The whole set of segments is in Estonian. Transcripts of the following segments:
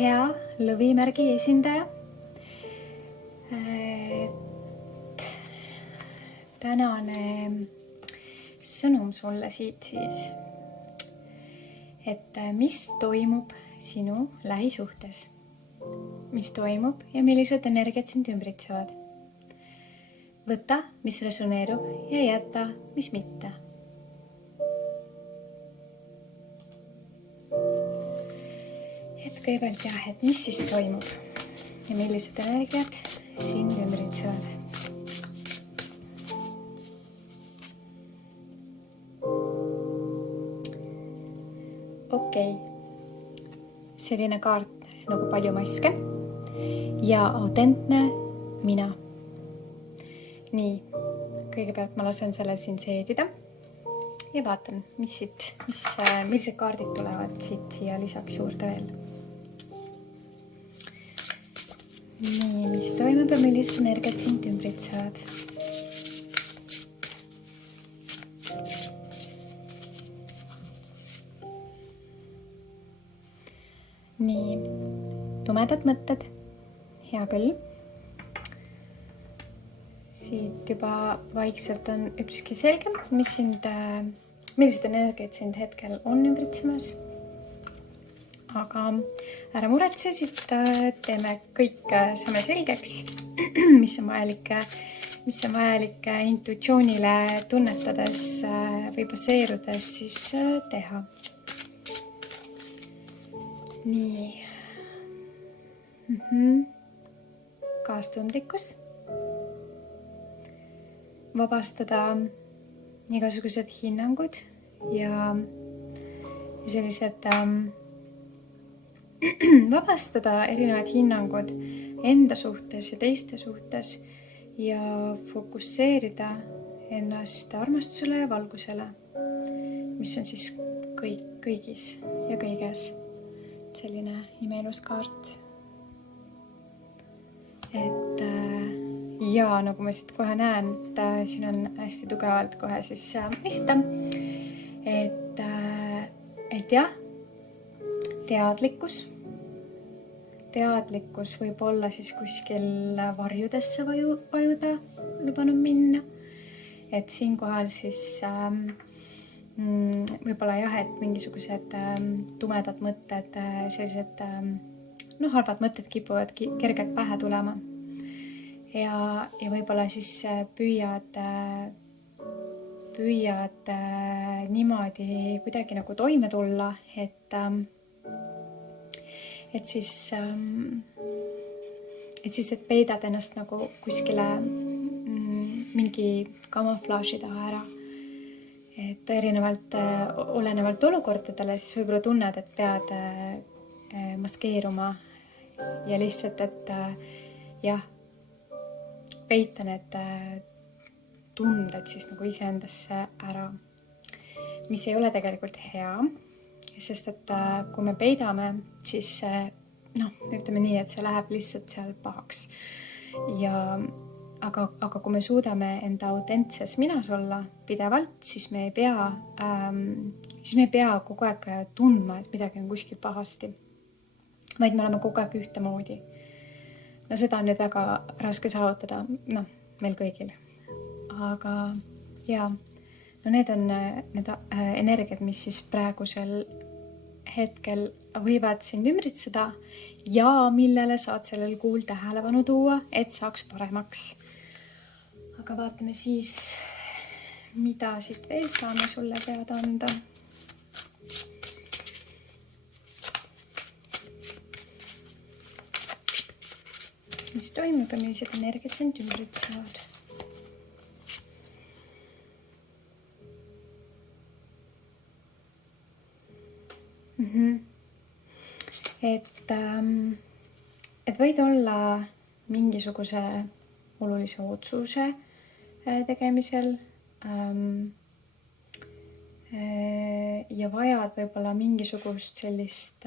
hea lõvimärgi esindaja. Tänane sõnum sulle siit siis, et mis toimub sinu lähisuhtes, mis toimub ja millised energiat sind ümbritsevad. Võta, mis resoneerub ja jäta, mis mitte. Et kõigepealt et mis siis toimub ja millised energiat sind ümbritsevad. Okei. Selline kaart nagu palju maske ja autentne mina. Nii, kõigepealt ma lasen selle siin seedida ja vaatan, millised kaardid tulevad siit siia lisaks juurde veel. Nii, mis toimub ja millised energiat sind ümbritsevad. Nii, tumedad mõtted, hea küll. Siit juba vaikselt on üpriski selge, millised energiat sind hetkel on ümbritsemas. Aga ära muretse, siit teeme kõik saame selgeks, mis on vajalik intuitsioonile tunnetades või baseerudes siis teha. Nii. Kaastundlikkus. Vabastada igasugused hinnangud ja sellised vabastada erinevad hinnangud enda suhtes ja teiste suhtes ja fokusseerida ennast armastusele ja valgusele, mis on siis kõigis ja kõiges. Selline imeilus kaart. Ja nagu ma siit kohe näen, et siin on hästi tugevalt kohe siis mõista, et jah, teadlikkus võib olla siis kuskil varjudesse vajuda lubanud minna, et siinkohal siis võib-olla et mingisugused tumedad mõtted, sellised halvad mõtted kipuvad kergelt pähe tulema. Ja võib-olla siis püüad niimoodi kuidagi nagu toime tulla, et peidad ennast nagu kuskile mingi kamuflaaži taha ära. Et olenevalt olukordadele siis võib-olla tunned, et pead maskeeruma ja lihtsalt, et peita need tunded siis nagu iseendasse ära, mis ei ole tegelikult hea, sest et kui me peidame, siis ütleme nii, et see läheb lihtsalt seal pahaks. Aga kui me suudame enda autentses minas olla pidevalt, siis me ei pea kogu aeg tundma, et midagi on kuskil pahasti, vaid me oleme kogu aeg ühtemoodi. No seda on nüüd väga raske saavutada, meil kõigil. Aga need on need energiat, mis siis praegusel hetkel võivad sind ümbritseda ja millele saad sellel kuul tähelepanu tuua, et saaks paremaks. Aga vaatame siis, mida siit veel saame sulle teada anda. Mis toimub ja millised energiat sind ümbritsevad. Et võid olla mingisuguse olulise otsuse tegemisel ja vajad võib-olla mingisugust sellist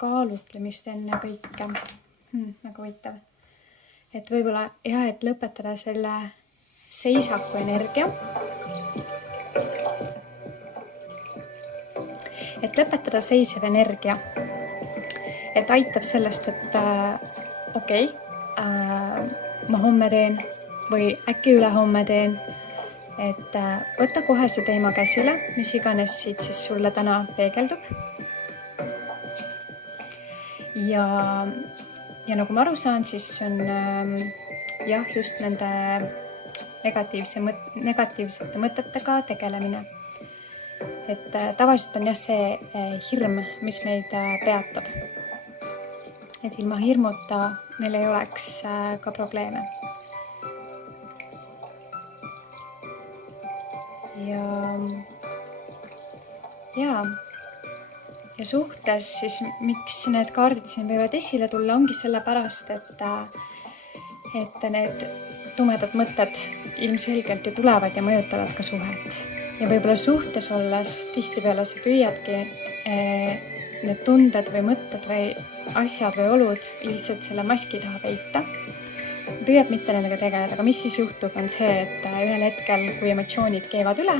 kaalutlemist enne kõike. Väga huvitav. Et võib-olla et lõpetada selle seisaku energia et lõpetada seisev energia. Et aitab sellest, et okei, ma homme teen või äkki ülehomme teen. Et võta kohe see teema käsile, mis iganes siit siis sulle täna peegeldub. Ja nagu ma aru saan, siis on just nende negatiivsete mõtetega tegelemine. Et tavaliselt on see hirm, mis meid peatab. Et ilma hirmuta meil ei oleks ka probleeme. Ja suhtes siis, miks need kaardid siin võivad esile tulla, ongi sellepärast, et need tumedad mõtted ilmselgelt ju tulevad ja mõjutavad ka suhet. Ja võib-olla suhtes olles tihtipeale sa püüadki need tunded või mõtted või asjad või olud lihtsalt selle maski taha peita. Püüab mitte nendega tegeleda, aga mis siis juhtub, on see, et ühel hetkel, kui emotsioonid keevad üle,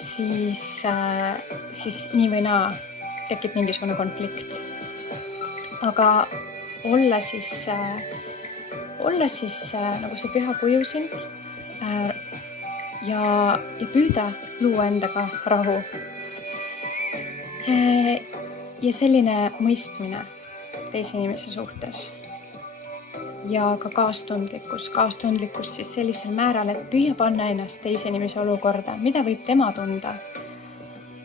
siis nii või naa tekib mingisugune konflikt. Aga olla siis nagu see püha kuju siin ja püüda luua endaga rahu. Ja selline mõistmine teise inimese suhtes. Ja ka kaastundlikkus siis sellisel määral, et püüa panna ennast teise inimese olukorda, mida võib tema tunda.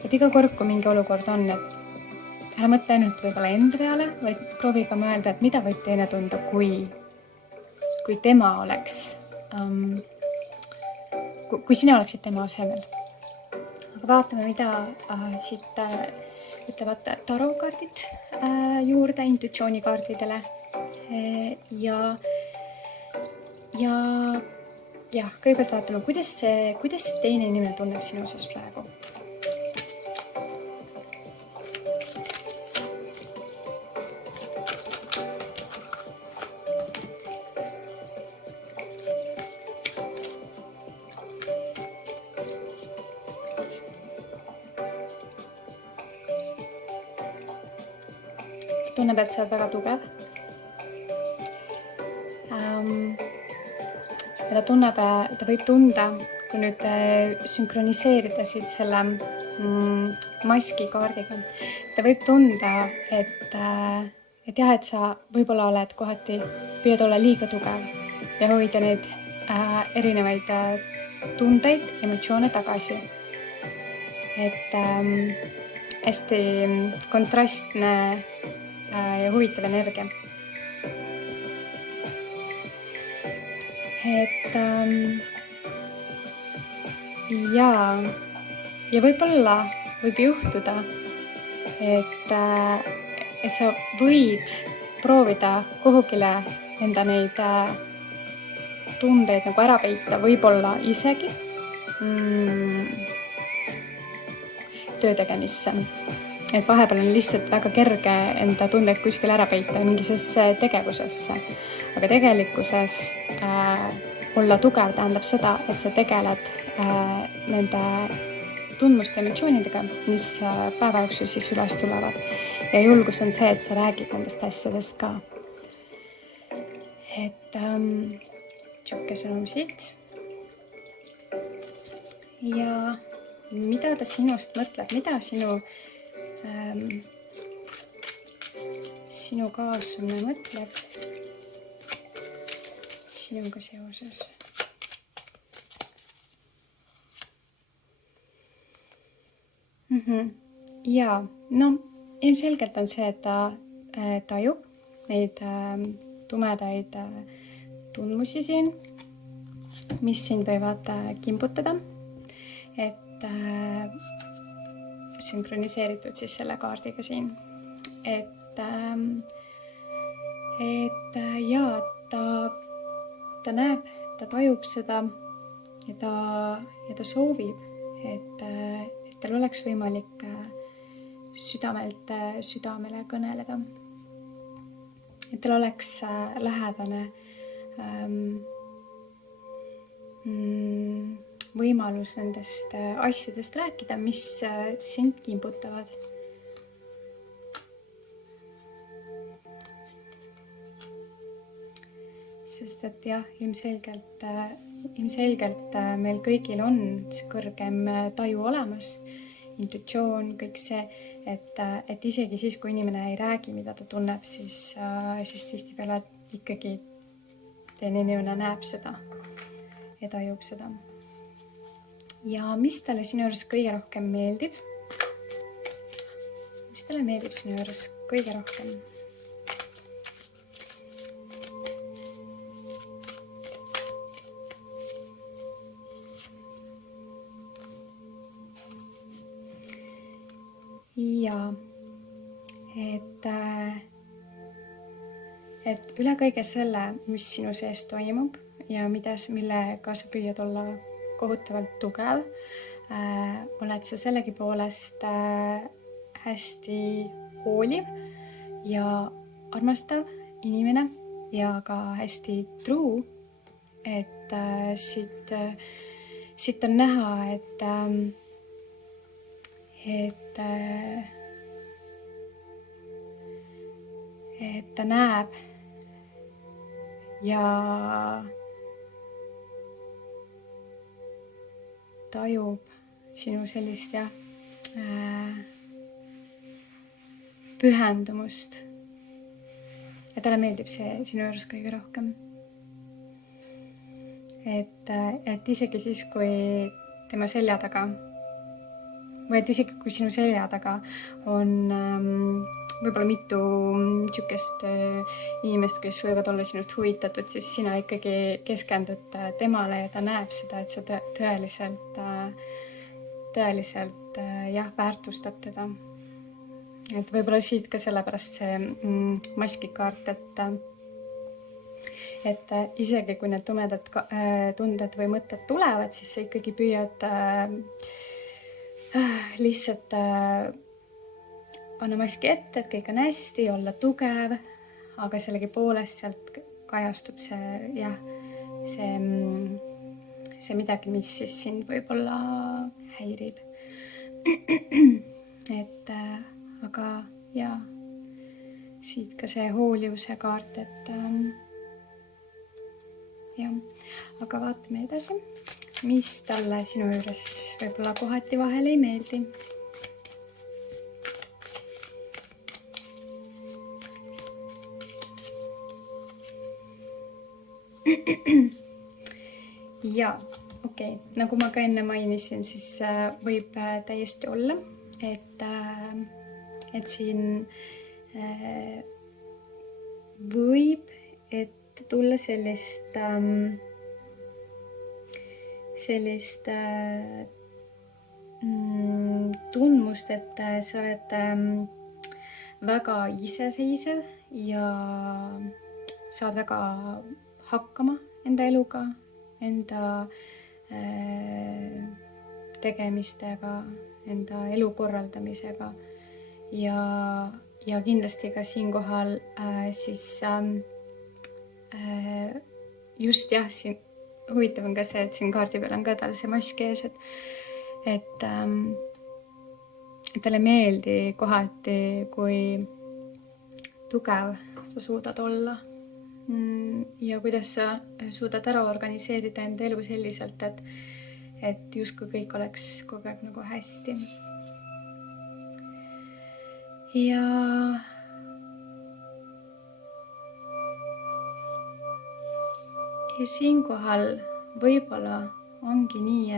Et iga kord, kui mingi olukord on, et ära mõtle ainult võib-olla enda peale, vaid proovi ka mõelda, et mida võib teine tunda, kui tema oleks, kui sina oleksid tema asemel. Aga vaatame, mida siit ütlevad tarokaardid juurde intuitsioonikaardidele. Ja kõigepealt vaatame, kuidas see teine inimene tunneb sinu osas praegu. Tunneb, et sa oled väga tugev. Ja ta võib tunda, kui nüüd sünkroniseerida siit selle maski kaardiga. Ta võib tunda, et sa võib-olla oled kohati, püüad olla liiga tugev ja hoida neid erinevaid tundeid, emotsioone tagasi. Et hästi kontrastne ja huvitav energia. Ja võib-olla võib juhtuda, et sa võid proovida kuhugile enda neid tundeid nagu ära peita, võib-olla isegi töö tegemisse. Et vahepeal on lihtsalt väga kerge enda tundeid kuskil ära peita mingisesse tegevusesse. Aga tegelikkuses olla tugev tähendab seda, et sa tegeled nende tundmuste emotsioonidega, mis päeva jooksul siis üles tulevad. Ja julgus on see, et sa räägid nendest asjadest ka. Et siuke sõnum siit. Ja mida ta sinust mõtleb, mida sinu kaaslane mõtleb sinuga seoses. Ja ilmselgelt on see, et ta tajub neid tumedaid tundmusi siin, mis sind võivad kimbutada, et sünkroniseeritud siis selle kaardiga siin. Et ta näeb, ta tajub seda ja ta soovib, et tal oleks võimalik südamelt südamele kõneleda. Et tal oleks lähedane võimalus nendest asjadest rääkida, mis sind kimbutavad. et jah, ilmselgelt meil kõigil on see kõrgem taju olemas, intuitsioon, kõik see, et isegi siis, kui inimene ei räägi, mida ta tunneb, siis tihtipeale ikkagi teine inimene näeb seda ja tajub seda. Ja mis talle sinu juures kõige rohkem meeldib? Mis talle meeldib sinu juures kõige rohkem? Ja et üle kõige selle, mis sinu sees toimub ja millega sa püüad olla kohutavalt tugev, oled sa sellegipoolest hästi hooliv ja armastav inimene ja ka hästi truu, et siit on näha, et ta näeb ja tajub sinu sellist pühendumust. Ja talle meeldib see sinu juures kõige rohkem. Et isegi siis, kui tema selja taga või et isegi kui sinu selja taga on võib-olla mitu niisugust inimest, kes võivad olla sinust huvitatud, siis sina ikkagi keskendud temale ja ta näeb seda, et sa tõeliselt väärtustad teda. Et võib-olla siit ka sellepärast see maskikaart, et isegi kui need tumedad tunded või mõtted tulevad, siis sa ikkagi püüad lihtsalt panna maski ette, et kõik on hästi, olla tugev, aga sellegipoolest sealt kajastub see midagi, mis siis sind võib-olla häirib. Aga siit ka see hoolivuse kaart, aga vaatame edasi, mis talle sinu juures võib-olla kohati vahel ei meeldi. Okei. Nagu ma ka enne mainisin, siis võib täiesti olla, et siin võib tulla sellist tundmust, et sa oled väga iseseisev ja saad väga hakkama enda eluga, enda tegemistega, enda elu korraldamisega ja kindlasti ka siinkohal siin huvitav on ka see, et siin kaardi peal on ka tal see mask ees, et talle meeldi kohati, kui tugev sa suudad olla ja kuidas sa suudad ära organiseerida enda elu selliselt, et justkui kõik oleks kogu aeg nagu hästi. Ja siinkohal võib-olla ongi nii,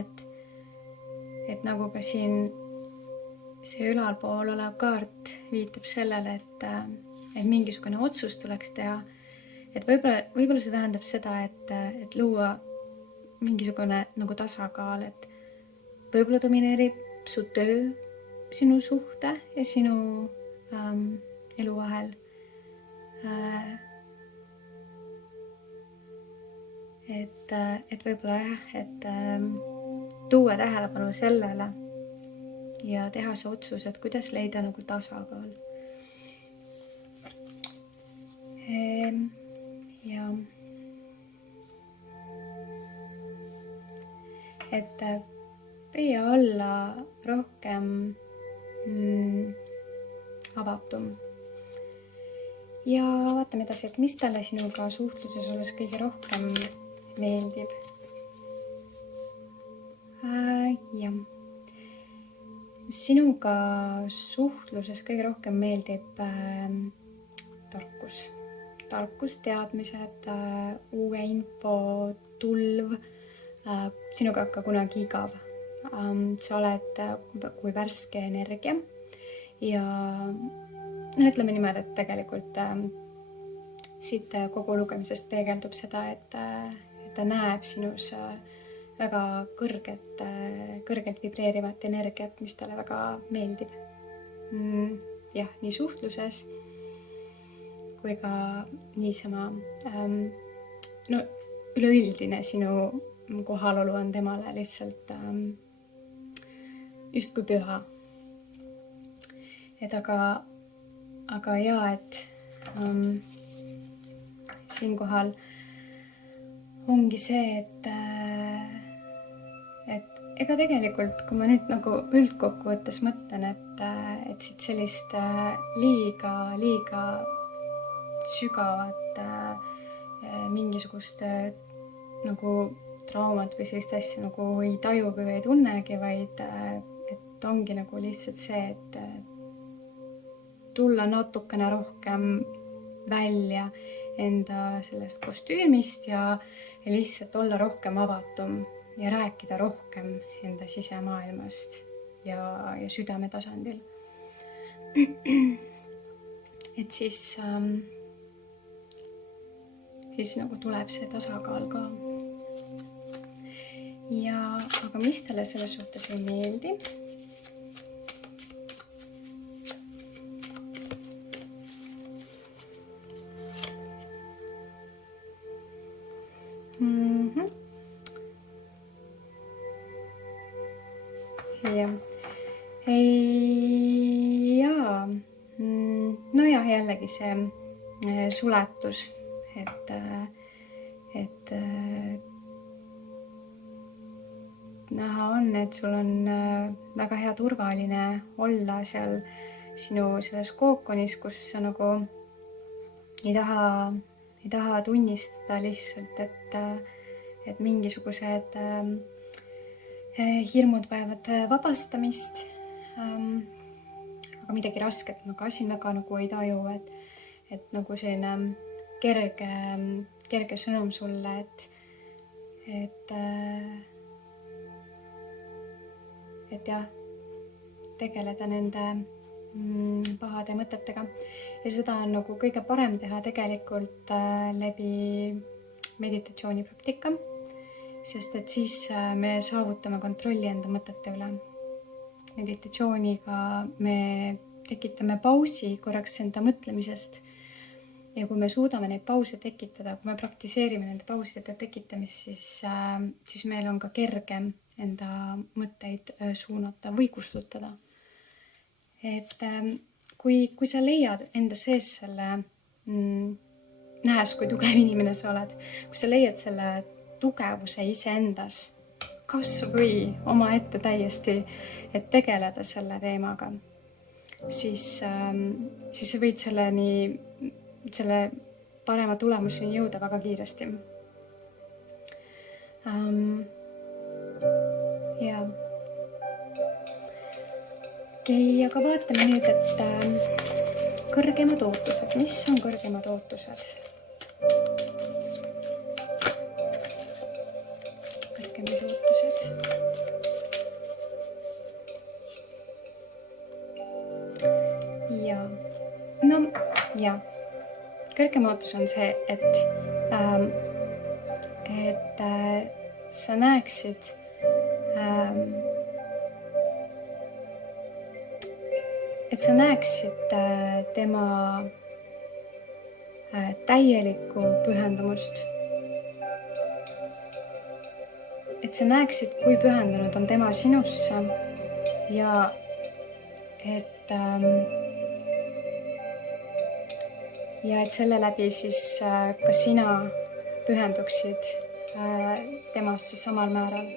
et nagu ka siin see ülalpool olev kaart viitab sellele, et mingisugune otsus tuleks teha, et võib-olla see tähendab seda, et luua mingisugune nagu tasakaal, et võib-olla domineerib su töö, sinu suhte ja sinu elu vahel. Et võib-olla et tuua tähelepanu sellele ja teha see otsus, et kuidas leida nagu tasakaal. Ja et püüa olla rohkem avatum ja vaatame edasi, et mis talle sinuga suhtluses olles kõige rohkem meeldib. Jah. Sinuga suhtluses kõige rohkem meeldib tarkus. Tarkus, teadmised, uue info, tulv. Sinuga hakka kunagi igav. Sa oled kui värske energia ja ütleme niimoodi, et tegelikult siit kogu lugemisest peegeldub seda, et ta näeb sinus väga kõrgelt vibreerivat energiat, mis talle väga meeldib. Jah, nii suhtluses kui ka niisama üleüldine sinu kohalolu on temale lihtsalt justkui püha. Et aga jaa, et siinkohal ongi see, et ega tegelikult, kui ma nüüd nagu üldkokkuvõttes mõtlen, et siit sellist liiga sügavat mingisugust nagu traumat või sellist asja nagu ei taju või ei tunnegi, vaid et ongi nagu lihtsalt see, et tulla natukene rohkem välja enda sellest kostüümist ja lihtsalt olla rohkem avatum ja rääkida rohkem enda sisemaailmast ja südame tasandil. Et siis nagu tuleb see tasakaal ka. Aga mis talle selles suhtes ei meeldi? Nojah, jällegi see suletus, et näha on, et sul on väga hea turvaline olla seal sinu selles kookonis, kus sa nagu ei taha tunnistada lihtsalt, et mingisugused hirmud vajavad vabastamist, aga midagi rasket ma ka siin väga nagu ei taju, et nagu selline kerge sõnum sulle, et jah, tegeleda nende pahade mõtetega ja seda on nagu kõige parem teha tegelikult läbi meditatsioonipraktika, sest et siis me saavutame kontrolli enda mõtete üle. Meditatsiooniga me tekitame pausi korraks enda mõtlemisest ja kui me suudame neid pause tekitada, kui me praktiseerime nende pauside tekitamist, siis meil on ka kergem enda mõtteid suunata või kustutada. Et kui sa leiad enda sees selle, nähes kui tugev inimene sa oled, kui sa leiad selle tugevuse iseendas, kas või omaette täiesti, et tegeleda selle teemaga, siis sa võid selle parema tulemuseni jõuda väga kiiresti. Ja okei, aga vaatame nüüd, et kõrgemad ootused. Mis on kõrgemad ootused? Kõrgemad ootused. Ja. Kõrgem ootus on see, et sa näeksid tema täielikku pühendumust. Et sa näeksid, kui pühendunud on tema sinusse ja et selle läbi siis ka sina pühenduksid temast siis samal määral.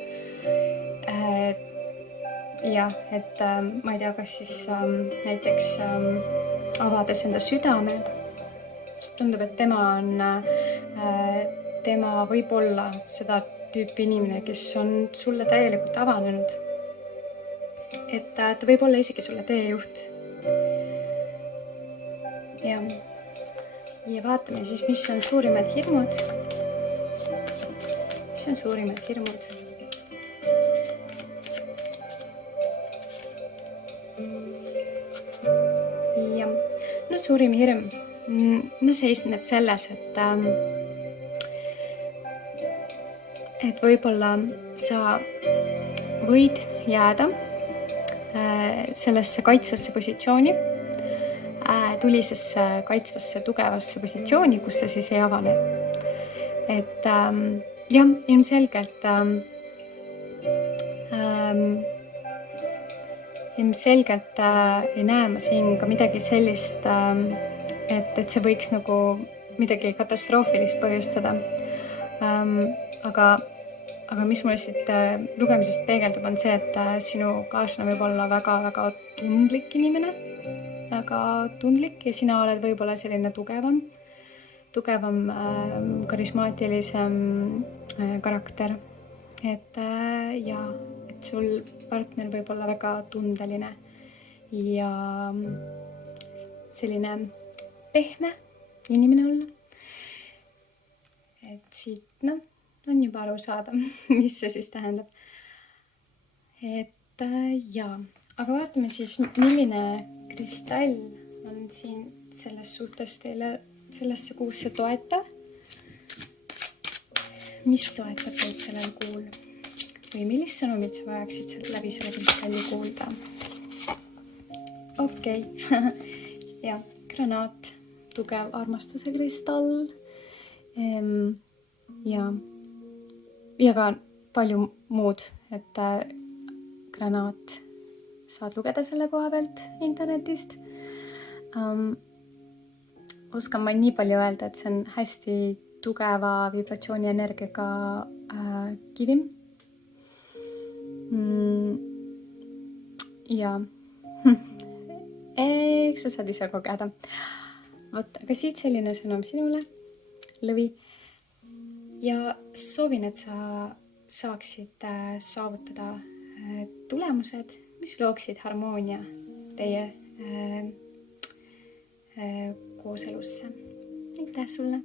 Jah, et ma ei tea, kas siis näiteks avades enda südame sest tundub, et tema võib olla seda tüüpi inimene, kes on sulle täielikult avanenud. Et ta võib olla isegi sulle teejuht. Ja vaatame siis, mis on suurimad hirmud. Mis on suurimad hirmud? Ja, no suurim hirm seisneb selles, et võib-olla sa võid jääda sellesse kaitsvasse positsiooni, tulisesse kaitsvasse tugevasse positsiooni, kus sa siis ei avane. Et jah, ilmselgelt ei näe ma siin ka midagi sellist, et see võiks nagu midagi katastroofilist põhjustada. Aga mis mulle siit lugemisest peegeldub, on see, et sinu kaaslane võib olla väga-väga tundlik inimene, väga tundlik ja sina oled võib-olla selline tugevam, karismaatilisem karakter. Et sul partner võib olla väga tundeline ja selline pehme inimene olla. Et siit, on juba aru saada, mis see siis tähendab. Et aga vaatame siis, milline kristall on siin selles suhtes teile sellesse kuusse toetav. Mis toetab teid sellel kuul? Või millist sõnumit sa vajaksid läbi selle kristalli kuulda? Okei. Ja, granaat, tugev armastuse kristall. Ja ka palju muud, et granaat saad lugeda selle koha pealt internetist. Oskan ma nii palju öelda, et see on hästi tugeva vibratsiooni energiaga kivim. Ja eks sa saad ise kogeda. Aga siit selline sõnum sinule, Lõvi. Ja soovin, et sa saaksid saavutada tulemused, mis looksid harmoonia teie kooselusse. Aitäh sulle!